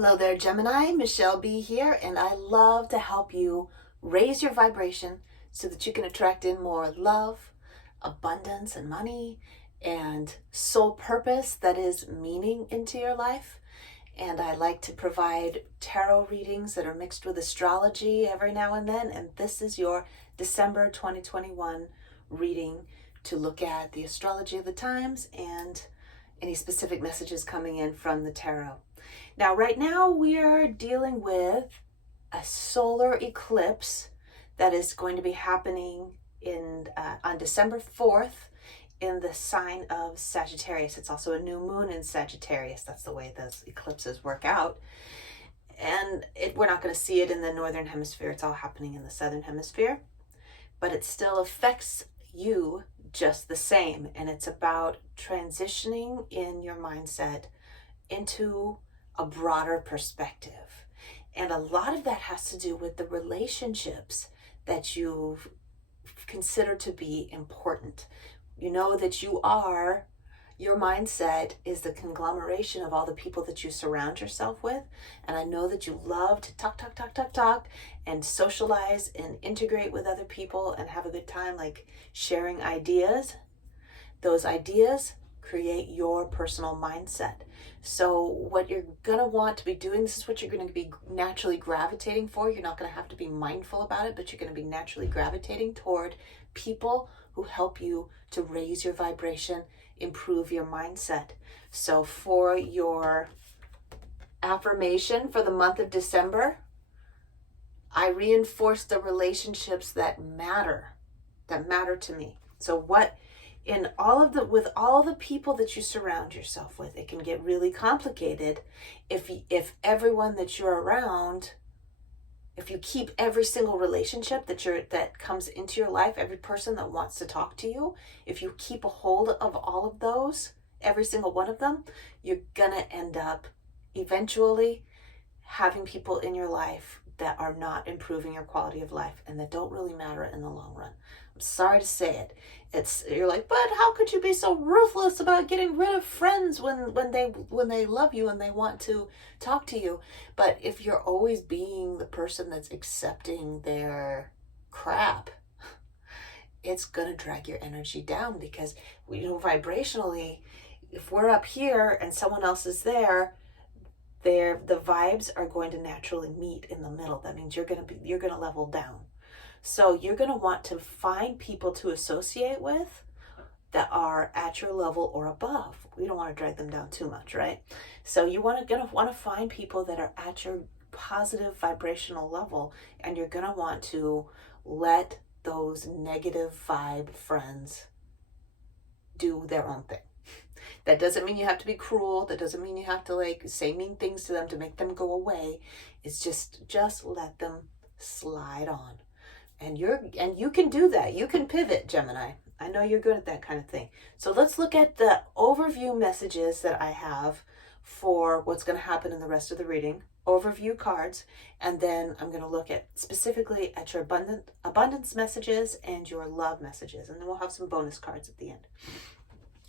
Hello there, Gemini. Michele Bee here, and I love to help you raise your vibration so that you can attract in more love, abundance, and money, and soul purpose, that is meaning, into your life. And I like to provide tarot readings that are mixed with astrology every now and then, and this is your December 2021 reading to look at the astrology of the times and any specific messages coming in from the tarot. Now, right now we are dealing with a solar eclipse that is going to be happening on December 4th in the sign of Sagittarius. It's also a new moon in Sagittarius. That's the way those eclipses work out. And we're not going to see it in the northern hemisphere. It's all happening in the southern hemisphere. But it still affects you just the same. And it's about transitioning in your mindset into a broader perspective. And a lot of that has to do with the relationships that you've considered to be important. You know that your mindset is the conglomeration of all the people that you surround yourself with. And I know that you love to talk, and socialize and integrate with other people and have a good time, like sharing ideas. Those ideas create your personal mindset. So what you're going to want to be doing, this is what you're going to be naturally gravitating for. You're not going to have to be mindful about it, but you're going to be naturally gravitating toward people who help you to raise your vibration, improve your mindset. So for your affirmation for the month of December, I reinforce the relationships that matter to me. So with all the people that you surround yourself with, it can get really complicated if everyone that you're around, if you keep every single relationship that comes into your life, every person that wants to talk to you, if you keep a hold of all of those, every single one of them, you're gonna end up eventually having people in your life that are not improving your quality of life and that don't really matter in the long run. I'm sorry to say it. You're like, but how could you be so ruthless about getting rid of friends when they love you and they want to talk to you? But if you're always being the person that's accepting their crap, it's gonna drag your energy down, because vibrationally, if we're up here and someone else is there, the vibes are going to naturally meet in the middle. That means you're gonna level down. So you're gonna want to find people to associate with that are at your level or above. We don't want to drag them down too much, right? So gonna want to find people that are at your positive vibrational level, and you're gonna want to let those negative vibe friends do their own thing. That doesn't mean you have to be cruel. That doesn't mean you have to say mean things to them to make them go away. It's just let them slide on. And you can do that. You can pivot, Gemini. I know you're good at that kind of thing. So let's look at the overview messages that I have for what's going to happen in the rest of the reading. Overview cards. And then I'm going to look at specifically at your abundance messages and your love messages. And then we'll have some bonus cards at the end.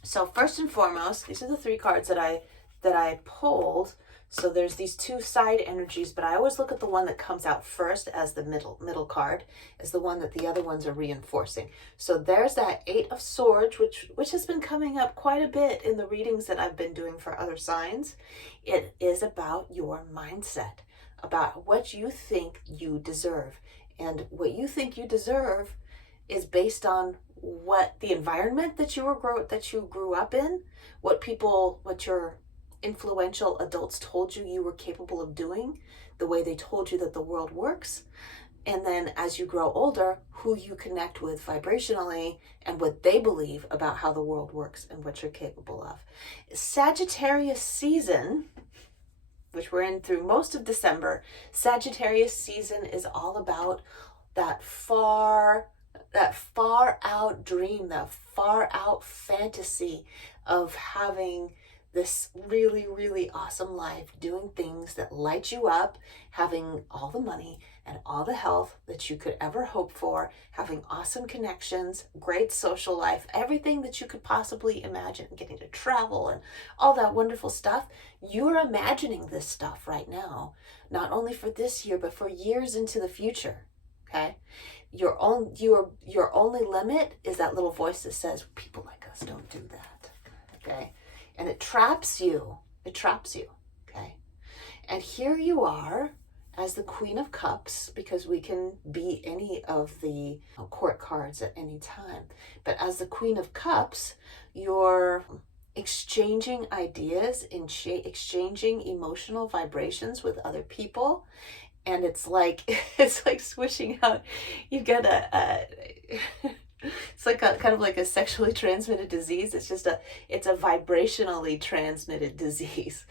So first and foremost, these are the three cards that I pulled. So there's these two side energies, but I always look at the one that comes out first as the middle card, as the one that the other ones are reinforcing. So there's that Eight of Swords, which has been coming up quite a bit in the readings that I've been doing for other signs. It is about your mindset, about what you think you deserve. And what you think you deserve is based on what the environment that you grew up in, what your influential adults told you were capable of doing, the way they told you that the world works. And then as you grow older, who you connect with vibrationally and what they believe about how the world works and what you're capable of. Sagittarius season, which we're in through most of December, Sagittarius season is all about that far out dream, that far out fantasy of having this really, really awesome life, doing things that light you up, having all the money and all the health that you could ever hope for, having awesome connections, great social life, everything that you could possibly imagine, getting to travel and all that wonderful stuff. You're imagining this stuff right now, not only for this year, but for years into the future. Okay? Your only limit is that little voice that says, people like us don't do that. Okay? And it traps you. It traps you. Okay? And here you are as the Queen of Cups, because we can be any of the court cards at any time. But as the Queen of Cups, you're exchanging ideas, exchanging emotional vibrations with other people. And it's like swishing out. You get it's like kind of like a sexually transmitted disease. It's a vibrationally transmitted disease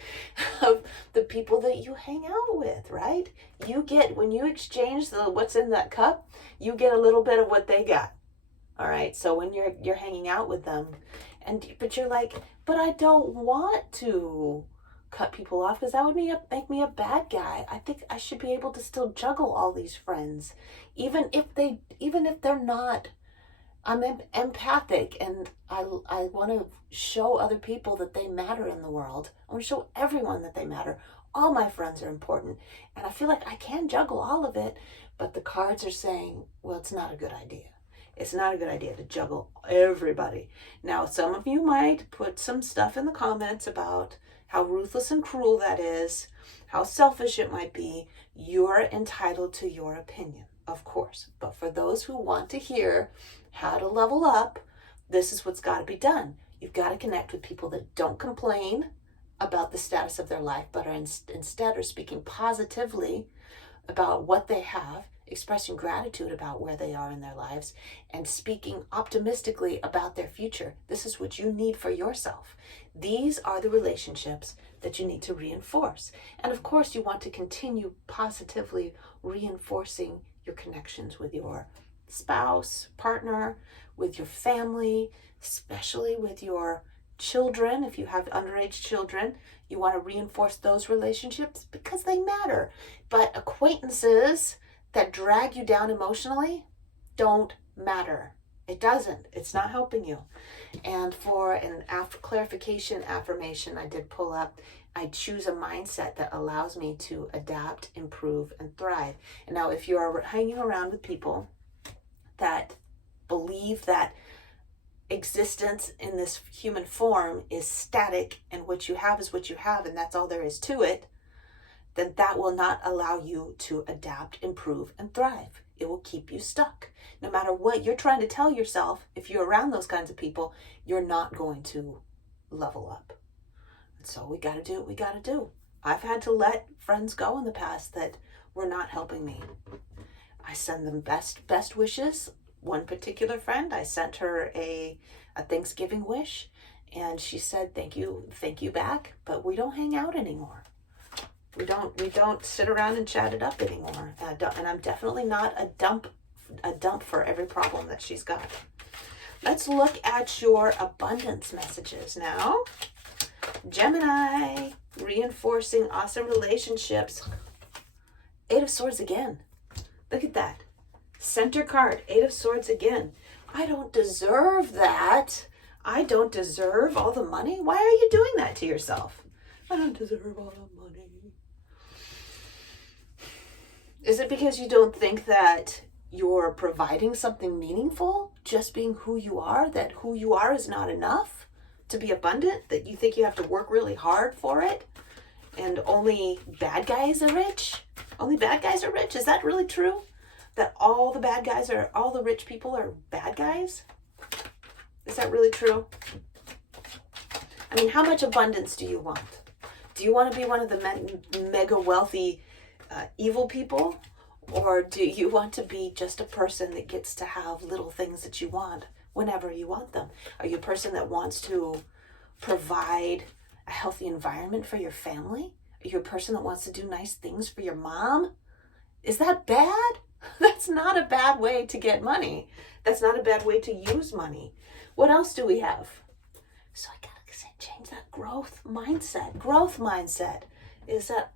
of the people that you hang out with, right? You get, when you exchange what's in that cup, you get a little bit of what they got. All right. So when you're hanging out with them, but you're like, but I don't want to cut people off because that would make me a bad guy. I think I should be able to still juggle all these friends, even if they're not. I'm empathic, and I want to show other people that they matter in the world. I want to show everyone that they matter. All my friends are important, and I feel like I can juggle all of it, but the cards are saying, well, it's not a good idea. It's not a good idea to juggle everybody. Now, some of you might put some stuff in the comments about how ruthless and cruel that is, how selfish it might be. You're entitled to your opinion, of course. But for those who want to hear how to level up, this is what's got to be done. You've got to connect with people that don't complain about the status of their life, but are instead are speaking positively about what they have, expressing gratitude about where they are in their lives, and speaking optimistically about their future. This is what you need for yourself. These are the relationships that you need to reinforce. And of course, you want to continue positively reinforcing your connections with your spouse, partner, with your family, especially with your children. If you have underage children, you want to reinforce those relationships because they matter. But acquaintances that drag you down emotionally don't matter. It doesn't. It's not helping you. And for an clarification affirmation I did pull up, I choose a mindset that allows me to adapt, improve, and thrive. And now, if you are hanging around with people that believe that existence in this human form is static and what you have is what you have and that's all there is to it, then that will not allow you to adapt, improve, and thrive. It will keep you stuck. No matter what you're trying to tell yourself, if you're around those kinds of people, you're not going to level up. And so we got to do what we got to do. I've had to let friends go in the past that were not helping me. I send them best wishes. One particular friend, I sent her a Thanksgiving wish, and she said, thank you back, but we don't hang out anymore. We don't sit around and chat it up anymore. And I'm definitely not a dump for every problem that she's got. Let's look at your abundance messages now. Gemini, reinforcing awesome relationships. 8 of Swords again. Look at that. Center card, 8 of Swords again. I don't deserve that. I don't deserve all the money. Why are you doing that to yourself? I don't deserve all the money. Is it because you don't think that you're providing something meaningful, just being who you are, that who you are is not enough to be abundant, that you think you have to work really hard for it, and only bad guys are rich? Only bad guys are rich? Is that really true? That all the rich people are bad guys? Is that really true? I mean, how much abundance do you want? Do you want to be one of the mega wealthy evil people? Or do you want to be just a person that gets to have little things that you want whenever you want them? Are you a person that wants to provide a healthy environment for your family? Are you a person that wants to do nice things for your mom? Is that bad? That's not a bad way to get money. That's not a bad way to use money. What else do we have? So I gotta change that growth mindset. Growth mindset is that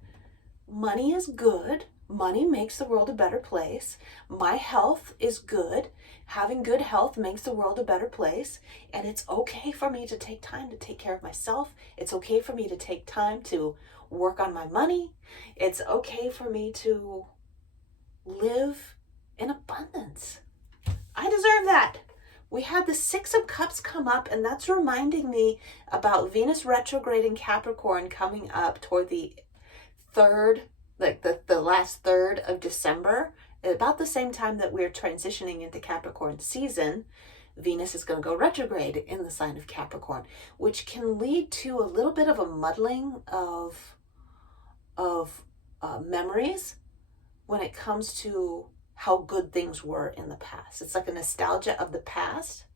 money is good. Money makes the world a better place. My health is good. Having good health makes the world a better place. And it's okay for me to take time to take care of myself. It's okay for me to take time to work on my money. It's okay for me to live in abundance. I deserve that. We had the Six of Cups come up, and that's reminding me about Venus retrograde in Capricorn coming up toward the third, like the last third of December, about the same time that we're transitioning into Capricorn season. Venus is going to go retrograde in the sign of Capricorn, which can lead to a little bit of a muddling of memories when it comes to how good things were in the past. It's like a nostalgia of the past.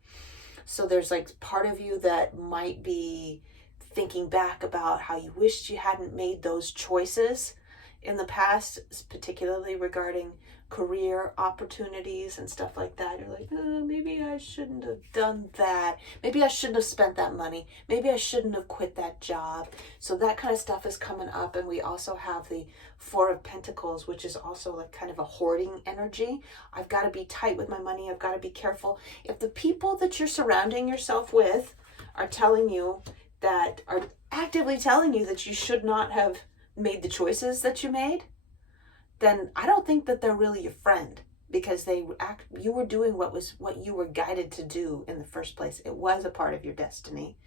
So there's like part of you that might be thinking back about how you wished you hadn't made those choices in the past, particularly regarding career opportunities and stuff like that. You're like, oh, maybe I shouldn't have done that. Maybe I shouldn't have spent that money. Maybe I shouldn't have quit that job. So that kind of stuff is coming up. And we also have the Four of Pentacles, which is also like kind of a hoarding energy. I've got to be tight with my money. I've got to be careful. If the people that you're surrounding yourself with are telling you that, are actively telling you that you should not have made the choices that you made, then I don't think that they're really your friend, because you were doing what you were guided to do in the first place. It was a part of your destiny.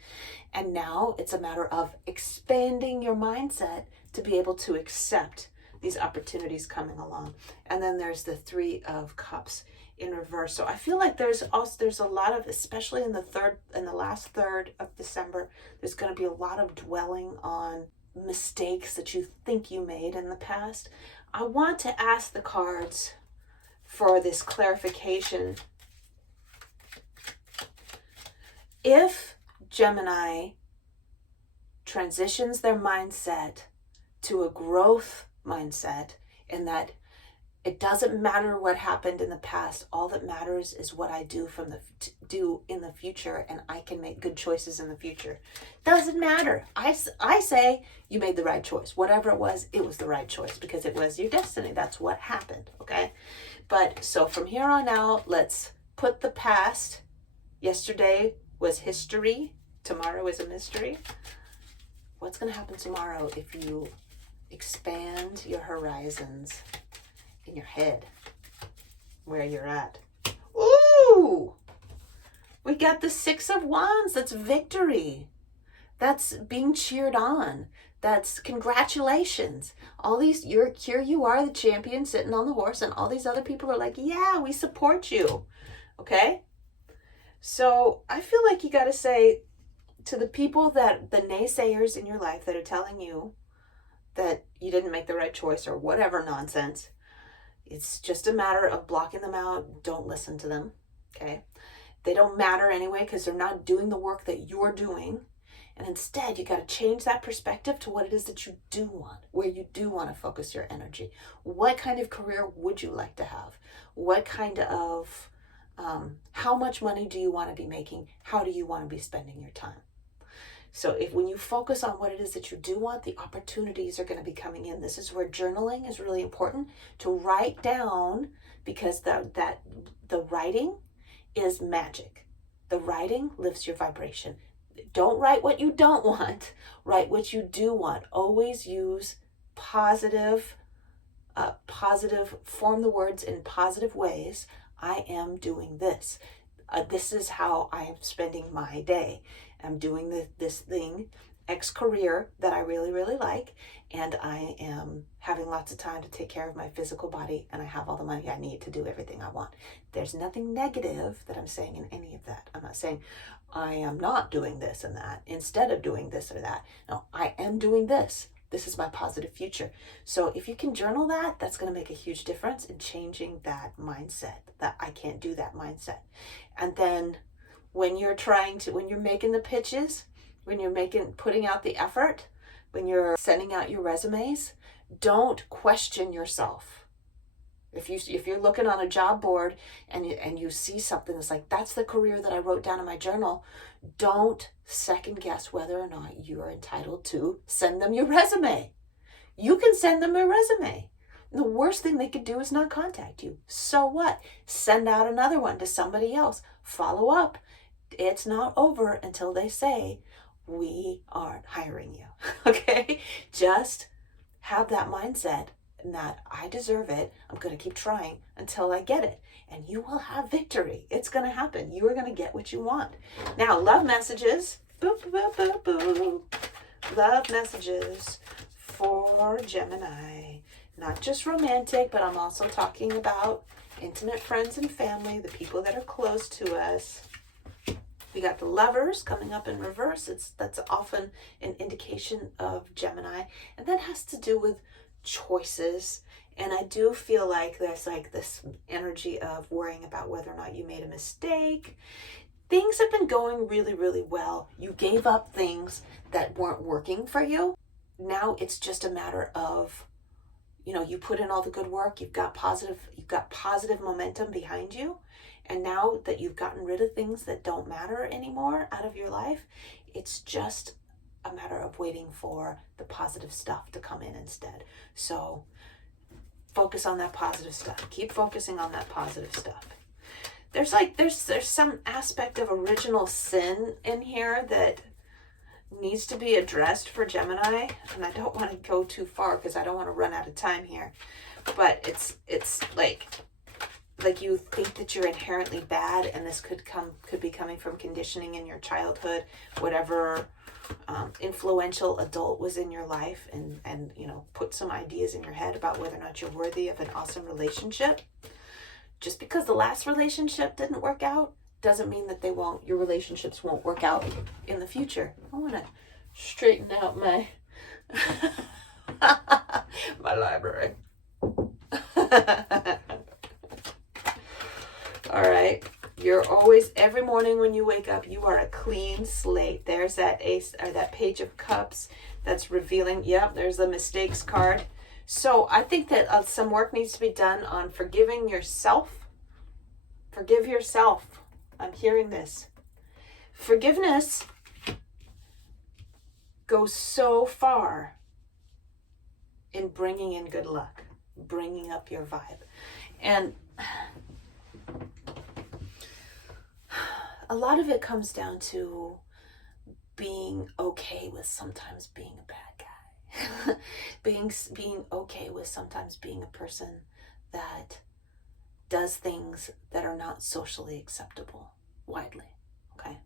And now it's a matter of expanding your mindset to be able to accept these opportunities coming along. And then there's the Three of Cups in reverse. So I feel like there's a lot of, especially in the last third of December, there's going to be a lot of dwelling on mistakes that you think you made in the past. I want to ask the cards for this clarification. If Gemini transitions their mindset to a growth mindset, in that it doesn't matter what happened in the past, all that matters is what I do do in the future, and I can make good choices in the future. Doesn't matter. I say you made the right choice. Whatever it was the right choice, because it was your destiny. That's what happened, okay? But so from here on out, let's put the past. Yesterday was history. Tomorrow is a mystery. What's going to happen tomorrow if you expand your horizons in your head, where you're at? Ooh, we got the Six of Wands. That's victory. That's being cheered on. That's congratulations. All these, here you are, the champion sitting on the horse, and all these other people are like, yeah, we support you. Okay? So I feel like you got to say to the people, that the naysayers in your life that are telling you that you didn't make the right choice or whatever nonsense, it's just a matter of blocking them out. Don't listen to them, okay? They don't matter anyway, because they're not doing the work that you're doing. And instead, you got to change that perspective to what it is that you do want, where you do want to focus your energy. What kind of career would you like to have? What kind of, how much money do you want to be making? How do you want to be spending your time? So when you focus on what it is that you do want, the opportunities are going to be coming in. This is where journaling is really important, to write down, because the writing is magic. The writing lifts your vibration. Don't write what you don't want. Write what you do want. Always use positive, form the words in positive ways. I am doing this. This is how I am spending my day. I'm doing this thing, X career, that I really, really like, and I am having lots of time to take care of my physical body, and I have all the money I need to do everything I want. There's nothing negative that I'm saying in any of that. I'm not saying I am not doing this and that instead of doing this or that. No, I am doing this. This is my positive future. So if you can journal that, that's going to make a huge difference in changing that mindset, that I can't do that mindset. And then when you're making the pitches, when you're putting out the effort, when you're sending out your resumes, don't question yourself. If you're looking on a job board and you see something that's like, that's the career that I wrote down in my journal, don't second guess whether or not you are entitled to send them your resume. You can send them a resume. The worst thing they could do is not contact you. So what? Send out another one to somebody else. Follow up. It's not over until they say, we aren't hiring you. Okay? Just have that mindset and that I deserve it. I'm going to keep trying until I get it. And you will have victory. It's going to happen. You are going to get what you want. Now, love messages. Boop, boop, boop, boop. Love messages for Gemini. Not just romantic, but I'm also talking about intimate friends and family, the people that are close to us. We got the Lovers coming up in reverse. That's often an indication of Gemini, and that has to do with choices. And I do feel like there's like this energy of worrying about whether or not you made a mistake. Things have been going really, really well. You gave up things that weren't working for you. Now it's just a matter of, you put in all the good work, you've got positive momentum behind you. And now that you've gotten rid of things that don't matter anymore out of your life, it's just a matter of waiting for the positive stuff to come in instead. So focus on that positive stuff. Keep focusing on that positive stuff. There's some aspect of original sin in here that needs to be addressed for Gemini, and I don't want to go too far because I don't want to run out of time here. But it's like you think that you're inherently bad, and this could be coming from conditioning in your childhood, whatever influential adult was in your life, and put some ideas in your head about whether or not you're worthy of an awesome relationship. Just because the last relationship didn't work out doesn't mean that your relationships won't work out in the future. I want to straighten out my my library. All right. You're always, every morning when you wake up, you are a clean slate. There's that ace, or that page of cups that's revealing. Yep, there's the mistakes card. So I think that some work needs to be done on forgiving yourself. Forgive yourself. I'm hearing this. Forgiveness goes so far in bringing in good luck, bringing up your vibe. And a lot of it comes down to being okay with sometimes being a bad guy. being okay with sometimes being a person that does things that are not socially acceptable widely. Okay?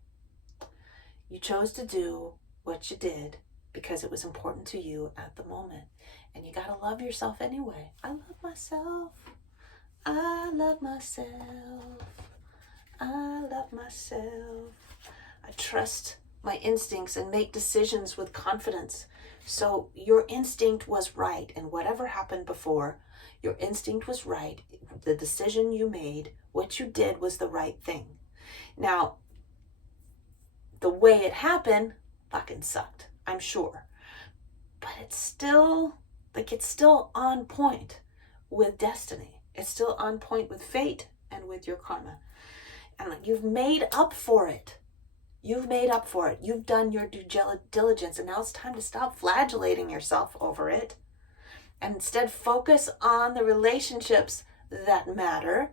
You chose to do what you did because it was important to you at the moment. And you gotta love yourself anyway. I love myself. I love myself. I love myself. I trust my instincts and make decisions with confidence. So your instinct was right, and whatever happened before, your instinct was right. The decision you made, what you did was the right thing. Now, the way it happened fucking sucked, I'm sure. But it's still on point with destiny. It's still on point with fate and with your karma. And you've made up for it. You've made up for it. You've done your due diligence, and now it's time to stop flagellating yourself over it and instead focus on the relationships that matter,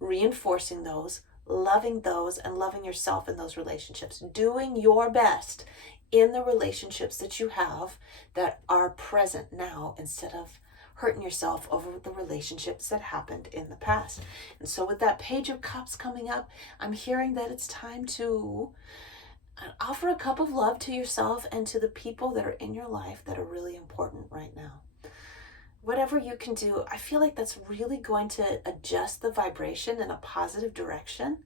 reinforcing those, and loving yourself in those relationships, doing your best in the relationships that you have that are present now instead of hurting yourself over the relationships that happened in the past. And so with that page of cups coming up, I'm hearing that it's time to offer a cup of love to yourself and to the people that are in your life that are really important right now. Whatever you can do, I feel like that's really going to adjust the vibration in a positive direction,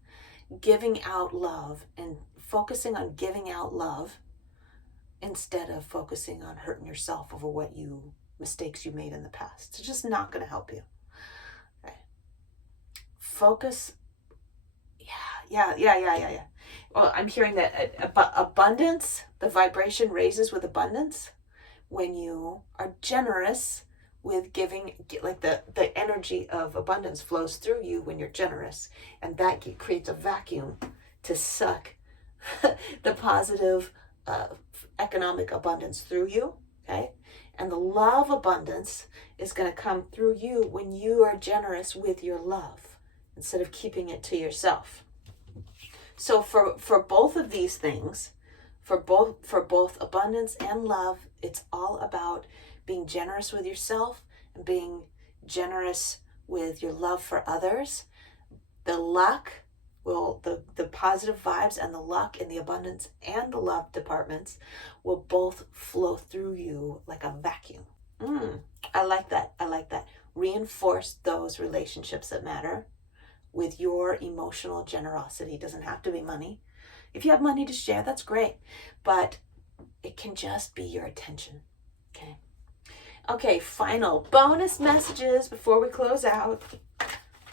giving out love and focusing on giving out love instead of focusing on hurting yourself over mistakes you made in the past. It's just not going to help you. Okay. Focus. Yeah. Well, I'm hearing that abundance, the vibration raises with abundance when you are generous with giving, like the energy of abundance flows through you when you're generous, and that creates a vacuum to suck the positive economic abundance through you, okay? And the love abundance is going to come through you when you are generous with your love instead of keeping it to yourself. So for both of these things, for both abundance and love, it's all about being generous with yourself and being generous with your love for others. The luck will, the positive vibes and the luck in the abundance and the love departments will both flow through you like a vacuum. I like that. I like that. Reinforce those relationships that matter with your emotional generosity. It doesn't have to be money. If you have money to share, that's great. But it can just be your attention. Okay. Okay, final bonus messages before we close out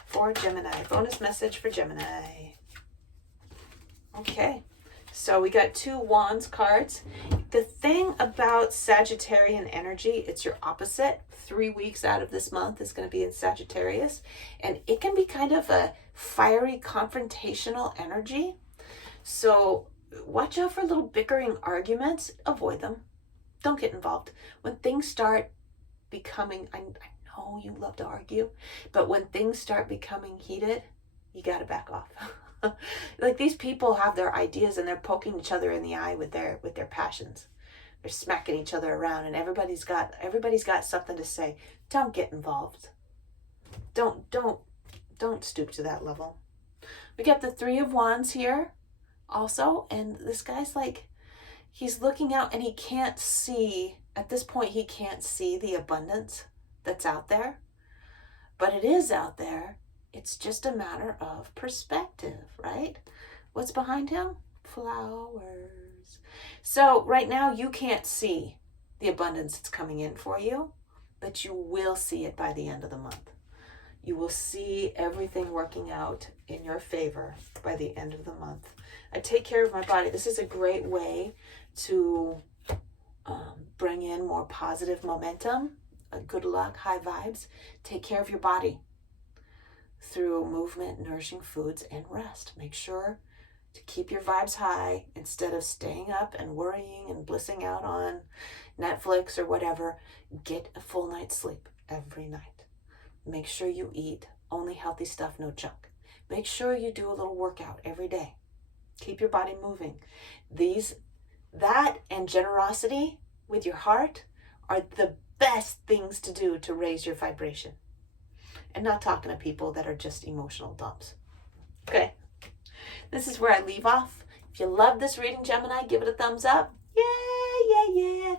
for Gemini. Bonus message for Gemini. Okay. So we got 2 Wands cards. The thing about Sagittarian energy, it's your opposite. 3 weeks out of this month is going to be in Sagittarius. And it can be kind of a fiery, confrontational energy. So watch out for little bickering arguments. Avoid them. Don't get involved. When things start becoming, I know you love to argue, but when things start becoming heated, you got to back off. Like, these people have their ideas and they're poking each other in the eye with their passions. They're smacking each other around, and everybody's got something to say. Don't get involved. Don't stoop to that level. We got the 3 of Wands here also, and this guy's like, he's looking out and he can't see, at this point he can't see the abundance that's out there, but it is out there. It's just a matter of perspective, right? What's behind him? Flowers. So right now you can't see the abundance that's coming in for you, but you will see it by the end of the month. You will see everything working out in your favor by the end of the month. I take care of my body. This is a great way to bring in more positive momentum, good luck, high vibes. Take care of your body through movement, nourishing foods, and rest. Make sure to keep your vibes high instead of staying up and worrying and blissing out on Netflix or whatever. Get a full night's sleep every night. Make sure you eat only healthy stuff, no junk. Make sure you do a little workout every day. Keep your body moving. That and generosity with your heart are the best things to do to raise your vibration. And not talking to people that are just emotional dumps. Okay. This is where I leave off. If you love this reading, Gemini, give it a thumbs up. Yeah.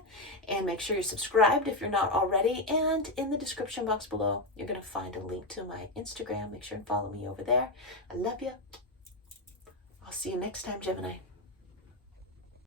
And make sure you're subscribed if you're not already. And in the description box below, you're going to find a link to my Instagram. Make sure and follow me over there. I love you. I'll see you next time, Gemini.